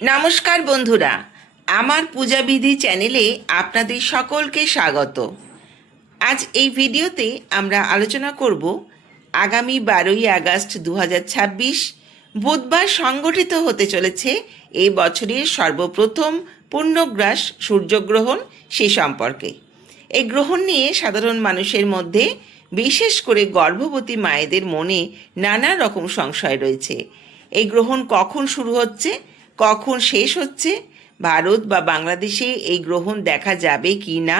নমস্কার বন্ধুরা, আমার পূজাবিধি চ্যানেলে আপনাদের সকলকে স্বাগত। আজ এই ভিডিওতে আমরা আলোচনা করব আগামী 12ই আগস্ট 2026 বুধবার সংগঠিত হতে চলেছে এই বছরের সর্বপ্রথম পূর্ণগ্রাস সূর্যগ্রহণ সে সম্পর্কে। এই গ্রহণ নিয়ে সাধারণ মানুষের মধ্যে, বিশেষ করে গর্ভবতী মায়েদের মনে নানা রকম সংশয় রয়েছে। এই গ্রহণ কখন শুরু হচ্ছে, কখন শেষ হচ্ছে, ভারত বা বাংলাদেশে এই গ্রহণ দেখা যাবে কি না,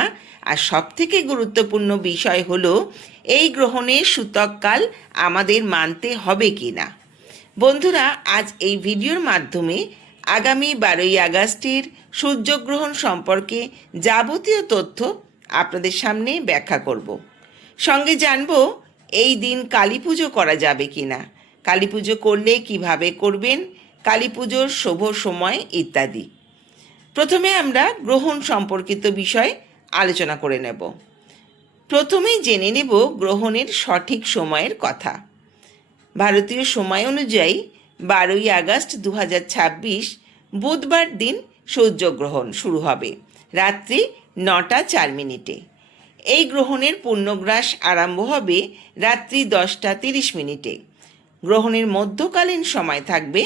আর সবথেকে গুরুত্বপূর্ণ বিষয় হলো এই গ্রহণের সূতককাল আমাদের মানতে হবে কি না। বন্ধুরা, আজ এই ভিডিওর মাধ্যমে আগামী 12ই আগস্টের সূর্যগ্রহণ সম্পর্কে যাবতীয় তথ্য আপনাদের সামনে ব্যাখ্যা করব। সঙ্গে জানব এই দিন কালী পুজো করা যাবে কি না, কালী পুজো করলে কিভাবে করবেন, কালী পুজোর শুভ সময় ইত্যাদি। প্রথমে আমরা গ্রহণ সম্পর্কিত বিষয় আলোচনা করে নেব। প্রথমেই জেনে নেব গ্রহণের সঠিক সময়ের কথা। ভারতীয় সময় অনুযায়ী 12ই আগস্ট 2026 বুধবার দিন সূর্যগ্রহণ শুরু হবে রাত্রি 9টা 4 মিনিটে। এই গ্রহণের পূর্ণগ্রাস আরম্ভ হবে রাত্রি 10টা 30 মিনিটে। গ্রহণের মধ্যকালীন সময় থাকবে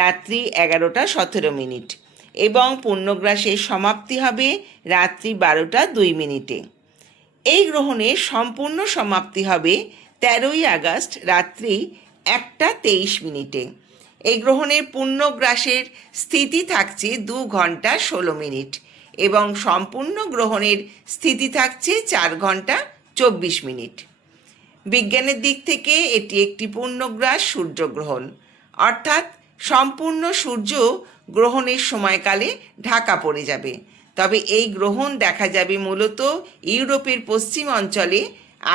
রাত্রি 11টা 17 মিনিট এবং পূর্ণগ্রাসের সমাপ্তি হবে রাত্রি 12টা 2 মিনিটে। এই গ্রহণের সম্পূর্ণ সমাপ্তি হবে 13ই আগস্ট রাত্রি 1টা 23 মিনিটে। এই গ্রহণের পূর্ণগ্রাসের স্থিতি থাকছে 2 ঘন্টা 16 মিনিট এবং সম্পূর্ণ গ্রহণের স্থিতি থাকছে 4 ঘন্টা 24 মিনিট। বিজ্ঞানের দিক থেকে এটি একটি পূর্ণগ্রাস সূর্যগ্রহণ, অর্থাৎ সম্পূর্ণ সূর্য গ্রহণের সময়কালে ঢাকা পড়ে যাবে। তবে এই গ্রহণ দেখা যাবে মূলত ইউরোপের পশ্চিম অঞ্চলে,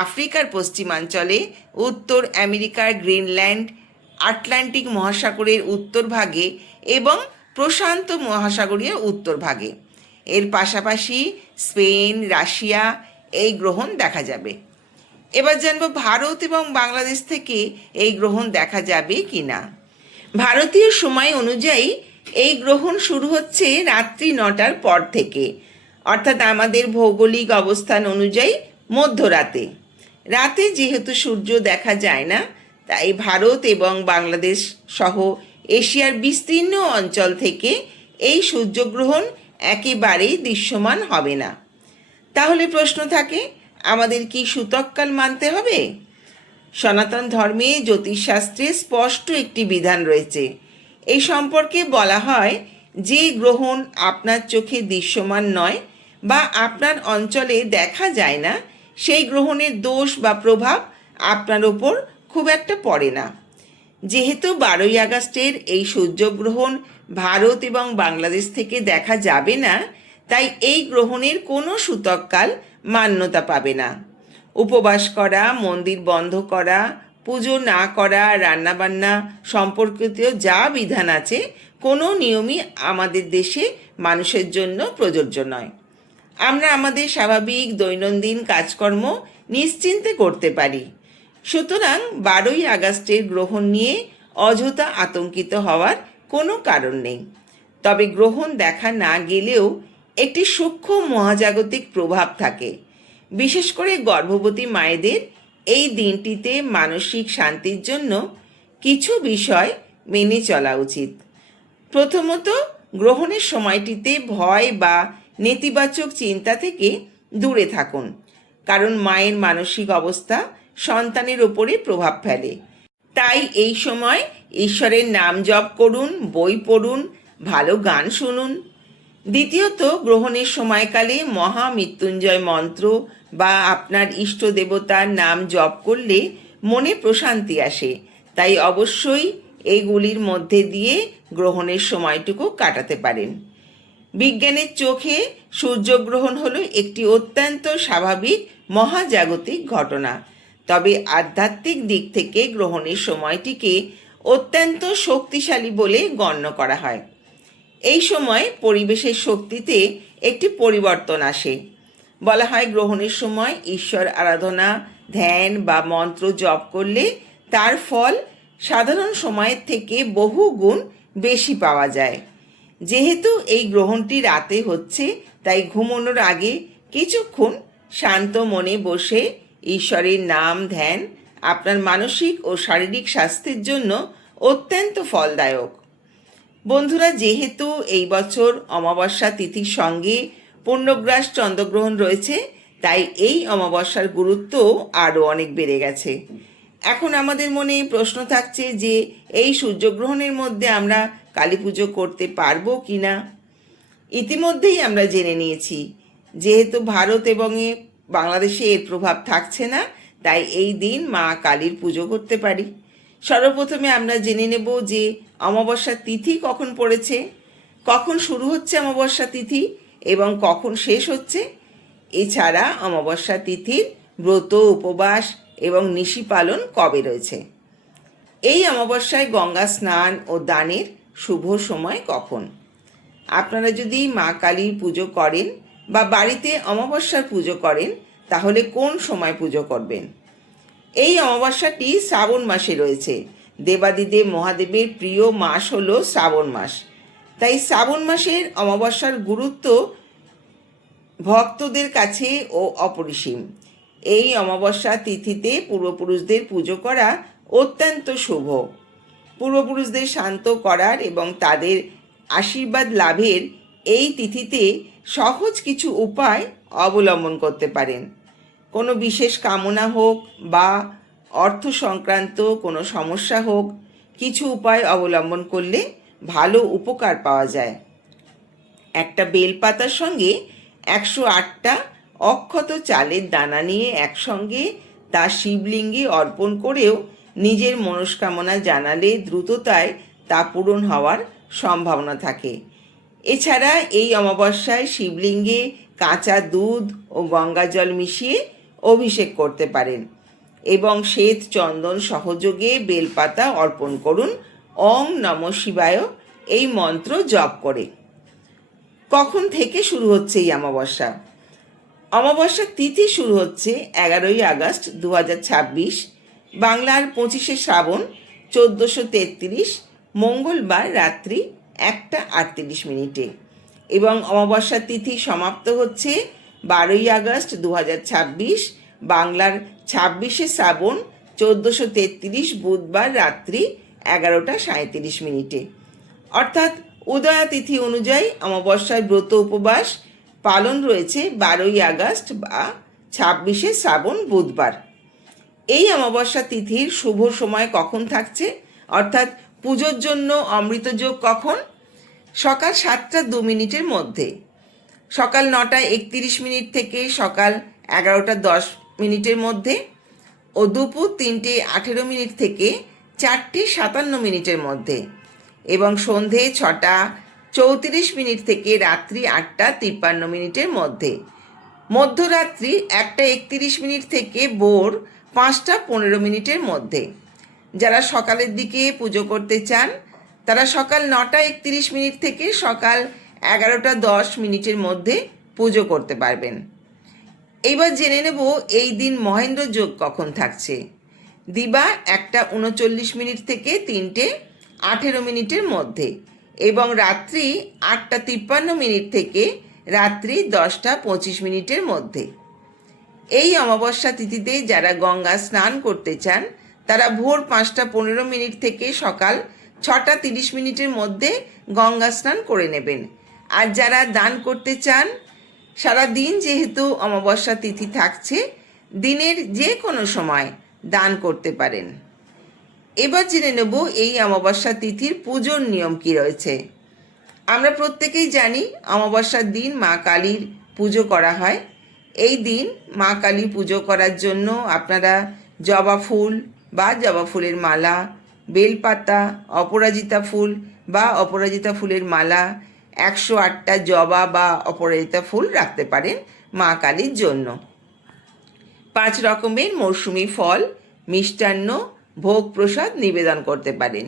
আফ্রিকার পশ্চিমাঞ্চলে, উত্তর আমেরিকার গ্রিনল্যান্ড, আটলান্টিক মহাসাগরের উত্তর ভাগে এবং প্রশান্ত মহাসাগরীয় উত্তর ভাগে। এর পাশাপাশি স্পেন, রাশিয়া এই গ্রহণ দেখা যাবে। এবার জানব ভারত এবং বাংলাদেশ থেকে এই গ্রহণ দেখা যাবে কি না। ভারতীয় সময় অনুযায়ী এই গ্রহণ শুরু হচ্ছে রাত্রি 9টার পর থেকে, অর্থাৎ আমাদের ভৌগোলিক অবস্থান অনুযায়ী মধ্যরাতে। রাতে যেহেতু সূর্য দেখা যায় না, তাই ভারত এবং বাংলাদেশ সহ এশিয়ার বিস্তীর্ণ অঞ্চল থেকে এই সূর্যগ্রহণ একেবারেই দৃশ্যমান হবে না। তাহলে প্রশ্ন থাকে, আমাদের কি সূতককাল মানতে হবে? সনাতন ধর্মে জ্যোতিষশাস্ত্রে স্পষ্ট একটি বিধান রয়েছে। এই সম্পর্কে বলা হয়, যে গ্রহণ আপনার চোখে দৃশ্যমান নয় বা আপনার অঞ্চলে দেখা যায় না, সেই গ্রহণের দোষ বা প্রভাব আপনার ওপর খুব একটা পড়ে না। যেহেতু 12ই আগস্টের এই সূর্যগ্রহণ ভারত এবং বাংলাদেশ থেকে দেখা যাবে না, তাই এই গ্রহণের কোনো সূতককাল মান্যতা পাবে না। উপবাস করা, মন্দির বন্ধ করা, পুজো না করা, রান্নাবান্না সম্পর্কিত যা বিধান আছে, কোনো নিয়মই আমাদের দেশে মানুষের জন্য প্রযোজ্য নয়। আমরা আমাদের স্বাভাবিক দৈনন্দিন কাজকর্ম নিশ্চিন্তে করতে পারি। সুতরাং 12ই আগস্টের গ্রহণ নিয়ে অযথা আতঙ্কিত হওয়ার কোনো কারণ নেই। তবে গ্রহণ দেখা না গেলেও একটি সূক্ষ্ম মহাজাগতিক প্রভাব থাকে। বিশেষ করে গর্ভবতী মায়েদের এই দিনটিতে মানসিক শান্তির জন্য কিছু বিষয় মেনে চলা উচিত। প্রথমত, গ্রহণের সময়টিতে ভয় বা নেতিবাচক চিন্তা থেকে দূরে থাকুন, কারণ মায়ের মানসিক অবস্থা সন্তানের ওপরে প্রভাব ফেলে। তাই এই সময় ঈশ্বরের নাম জপ করুন, বই পড়ুন, ভালো গান শুনুন। দ্বিতীয়ত, গ্রহণের সময়কালে মহামৃত্যুঞ্জয় মন্ত্র বা আপনার ইষ্ট দেবতার নাম জপ করলে মনে প্রশান্তি আসে। তাই অবশ্যই এইগুলির মধ্যে দিয়ে গ্রহণের সময়টুকু কাটাতে পারেন। বিজ্ঞানের চোখে সূর্যগ্রহণ হলো একটি অত্যন্ত স্বাভাবিক মহাজাগতিক ঘটনা। তবে আধ্যাত্মিক দিক থেকে গ্রহণের সময়টিকে অত্যন্ত শক্তিশালী বলে গণ্য করা হয়। এই সময় পরিবেশের শক্তিতে একটি পরিবর্তন আসে। বলা হয়, গ্রহণের সময় ঈশ্বর আরাধনা, ধ্যান বা মন্ত্র জপ করলে তার ফল সাধারণ সময়ের থেকে বহু গুণ বেশি পাওয়া যায়। যেহেতু এই গ্রহণটি রাতে হচ্ছে, তাই ঘুমানোর আগে কিছুক্ষণ শান্ত মনে বসে ঈশ্বরের নাম ধ্যান আপনার মানসিক ও শারীরিক স্বাস্থ্যের জন্য অত্যন্ত ফলদায়ক। বন্ধুরা, যেহেতু এই বছর অমাবস্যা তিথির সঙ্গে পূর্ণগ্রাস চন্দ্রগ্রহণ রয়েছে, তাই এই অমাবস্যার গুরুত্ব আরও অনেক বেড়ে গেছে। এখন আমাদের মনে প্রশ্ন থাকছে যে এই সূর্যগ্রহণের মধ্যে আমরা কালী পুজো করতে পারবো কি না। ইতিমধ্যেই আমরা জেনে নিয়েছি, যেহেতু ভারত এবং বাংলাদেশে এর প্রভাব থাকছে না, তাই এই দিন মা কালীর পুজো করতে পারি। সর্বপ্রথমে আমরা জেনে নেব যে অমাবস্যা তিথি কখন পড়েছে, কখন শুরু হচ্ছে অমাবস্যা তিথি এবং কখন শেষ হচ্ছে। এছাড়া অমাবস্যা তিথির ব্রত, উপবাস এবং নিশি পালন কবে রয়েছে। এই অমাবস্যায় গঙ্গা স্নান ও দানের শুভ সময় কখন। আপনারা যদি মা কালীর পুজো করেন বা বাড়িতে অমাবস্যার পুজো করেন, তাহলে কোন সময় পুজো করবেন। এই অমাবস্যাটি শ্রাবণ মাসে রয়েছে। দেবাদিদেব মহাদেবের প্রিয় মাস হলো শ্রাবণ মাস, তাই শ্রাবণ মাসের অমাবস্যার গুরুত্ব ভক্তদের কাছে ও অপরিসীম। এই অমাবস্যা তিথিতে পূর্বপুরুষদের পুজো করা অত্যন্ত শুভ। পূর্বপুরুষদের শান্ত করার এবং তাদের আশীর্বাদ লাভের এই তিথিতে সহজ কিছু উপায় অবলম্বন করতে পারেন। কোনো বিশেষ কামনা হোক বা অর্থ সংক্রান্ত কোনো সমস্যা হোক, কিছু উপায় অবলম্বন করলে ভালো উপকার পাওয়া যায়। একটা বেলপাতার সঙ্গে 108টা অক্ষত চালের দানা নিয়ে একসঙ্গে তা শিবলিঙ্গে অর্পণ করেও নিজের মনস্কামনা জানালে দ্রুততায় তা পূরণ হওয়ার সম্ভাবনা থাকে। এছাড়া এই অমাবস্যায় শিবলিঙ্গে কাঁচা দুধ ও গঙ্গা জল মিশিয়ে অভিষেক করতে পারেন এবং শ্বেত চন্দন সহযোগে বেলপাতা অর্পণ করুন। ওং নমঃ শিবায় এই মন্ত্র জপ করে। কখন থেকে শুরু হচ্ছে এই অমাবস্যা। অমাবস্যার তিথি শুরু হচ্ছে 11ই আগস্ট 2026, বাংলার 25শে শ্রাবণ 1433, মঙ্গলবার রাত্রি 1:38 এবং অমাবস্যার তিথি সমাপ্ত হচ্ছে 12ই আগস্ট 2026, বাংলার 26শে শ্রাবণ 1433, বুধবার রাত্রি 11:37। অর্থাৎ উদয়া তিথি অনুযায়ী অমাবস্যার ব্রত উপবাস পালন রয়েছে 12ই আগস্ট বা 26শে শ্রাবণ বুধবার। এই অমাবস্যা তিথির শুভ সময় কখন থাকছে, অর্থাৎ পুজোর জন্য অমৃতযোগ কখন। সকাল 7:02 মধ্যে, সকাল 9:31 থেকে সকাল 11:10 মধ্যে ও দুপুর 3:18 থেকে 4:57 মধ্যে এবং সন্ধে 6:34 থেকে রাত্রি 8:53 মধ্যে। মধ্যরাত্রি 1:31 থেকে ভোর 5:15 মধ্যে। যারা সকালের দিকে পুজো করতে চান, তারা সকাল 9:31 থেকে সকাল 11:10 মধ্যে পুজো করতে পারবেন। এইবার জেনে নেব এই দিন মহেন্দ্র যোগ কখন থাকছে। দিবা 1:39 থেকে 3:18 মধ্যে এবং রাত্রি 8:53 থেকে রাত্রি 10:25 মধ্যে। এই অমাবস্যা তিথিতে যারা গঙ্গা স্নান করতে চান, তারা ভোর 5:15 থেকে সকাল 6:30 মধ্যে গঙ্গা স্নান করে নেবেন। আর যারা দান করতে চান, সারা দিন যেহেতু অমাবস্যা তিথি থাকছে, দিনের যে কোনো সময় দান করতে পারেন। এবার জেনে নেব এই অমাবস্যা তিথির পুজোর নিয়ম কি রয়েছে। আমরা প্রত্যেকেই জানি অমাবস্যার দিন মা কালীর পুজো করা হয়। এই দিন মা কালী পুজো করার জন্য আপনারা জবা ফুল বা জবা ফুলের মালা, বেলপাতা, অপরাজিতা ফুল বা অপরাজিতা ফুলের মালা, 108টা জবা বা অপরাজিতা ফুল রাখতে পারেন মা কালীর জন্য। 5 রকমের মৌসুমি ফল, মিষ্টান্ন, ভোগ প্রসাদ নিবেদন করতে পারেন।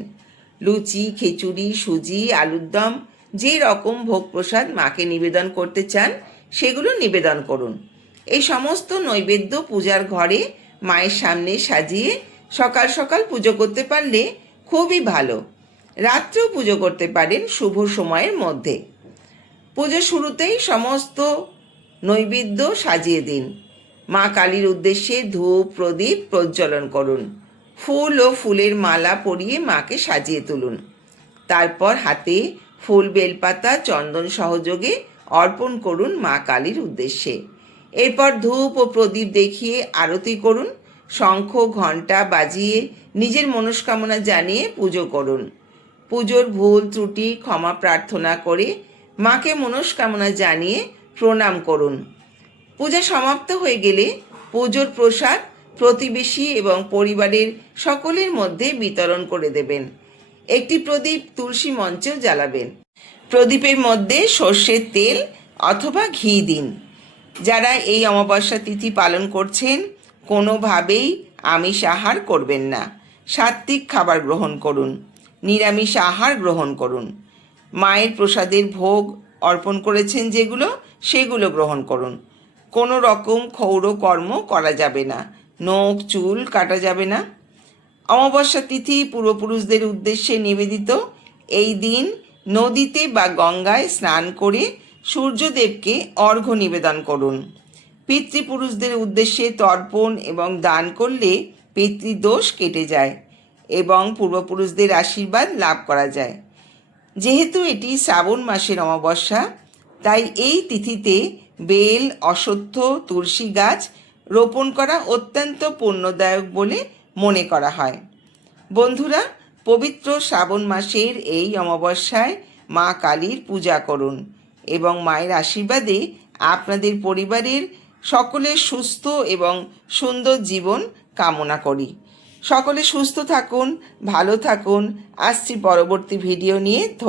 লুচি, খিচুড়ি, সুজি, আলুর দম, যে রকম ভোগ প্রসাদ মাকে নিবেদন করতে চান সেগুলো নিবেদন করুন। এই সমস্ত নৈবেদ্য পূজার ঘরে মায়ের সামনে সাজিয়ে সকাল সকাল পুজো করতে পারলে খুবই ভালো। রাত্রেও পুজো করতে পারেন শুভ সময়ের মধ্যে। পুজো শুরুতেই সমস্ত নৈবেদ্য সাজিয়ে দিন। মা কালীর উদ্দেশ্যে ধূপ প্রদীপ প্রজ্বলন করুন। ফুল ও ফুলের মালা পরিয়ে মাকে সাজিয়ে তুলুন। তারপর হাতে ফুল বেলপাতা চন্দন সহযোগে অর্পণ করুন মা কালীর উদ্দেশ্যে। এরপর ধূপ ও প্রদীপ দেখিয়ে আরতি করুন। শঙ্খ ঘণ্টা বাজিয়ে নিজের মনস্কামনা জানিয়ে পুজো করুন। পুজোর ভুল ত্রুটি ক্ষমা প্রার্থনা করে মাকে মনস্কামনা জানিয়ে প্রণাম করুন। পূজা সমাপ্ত হয়ে গেলে পুজোর প্রসাদ প্রতিবেশী এবং পরিবারের সকলের মধ্যে বিতরণ করে দেবেন। একটি প্রদীপ তুলসী মঞ্চেও জ্বালাবেন। প্রদীপের মধ্যে সর্ষের তেল অথবা ঘি দিন। যারা এই অমাবস্যা তিথি পালন করছেন কোনোভাবেই আমিষ আহার করবেন না। সাত্ত্বিক খাবার গ্রহণ করুন, নিরামিষ আহার গ্রহণ করুন। মায়ের প্রসাদের ভোগ অর্পণ করেছেন যেগুলো, সেগুলো গ্রহণ করুন। কোনো রকম ক্ষৌর কর্ম করা যাবে না, নখ চুল কাটা যাবে না। অমাবস্যা তিথি পূর্বপুরুষদের উদ্দেশ্যে নিবেদিত। এই দিন নদীতে বা গঙ্গায় স্নান করে সূর্যদেবকে অর্ঘ্য নিবেদন করুন। পিতৃপুরুষদের উদ্দেশ্যে তর্পণ এবং দান করলে পিতৃদোষ কেটে যায় এবং পূর্বপুরুষদের আশীর্বাদ লাভ করা যায়। যেহেতু এটি শ্রাবণ মাসের অমাবস্যা, তাই এই তিথিতে বেল, অশ্বত্থ, তুলসী গাছ রোপণ করা অত্যন্ত পুণ্যদায়ক বলে মনে করা হয়। বন্ধুরা, পবিত্র শ্রাবণ মাসের এই অমাবস্যায় মা কালীর পূজা করুন এবং মায়ের আশীর্বাদে আপনাদের পরিবারের সকলের সুস্থ এবং সুন্দর জীবন কামনা করি। সকলে সুস্থ থাকুন, ভালো থাকুন। আসছি পরবর্তী ভিডিও নিয়ে।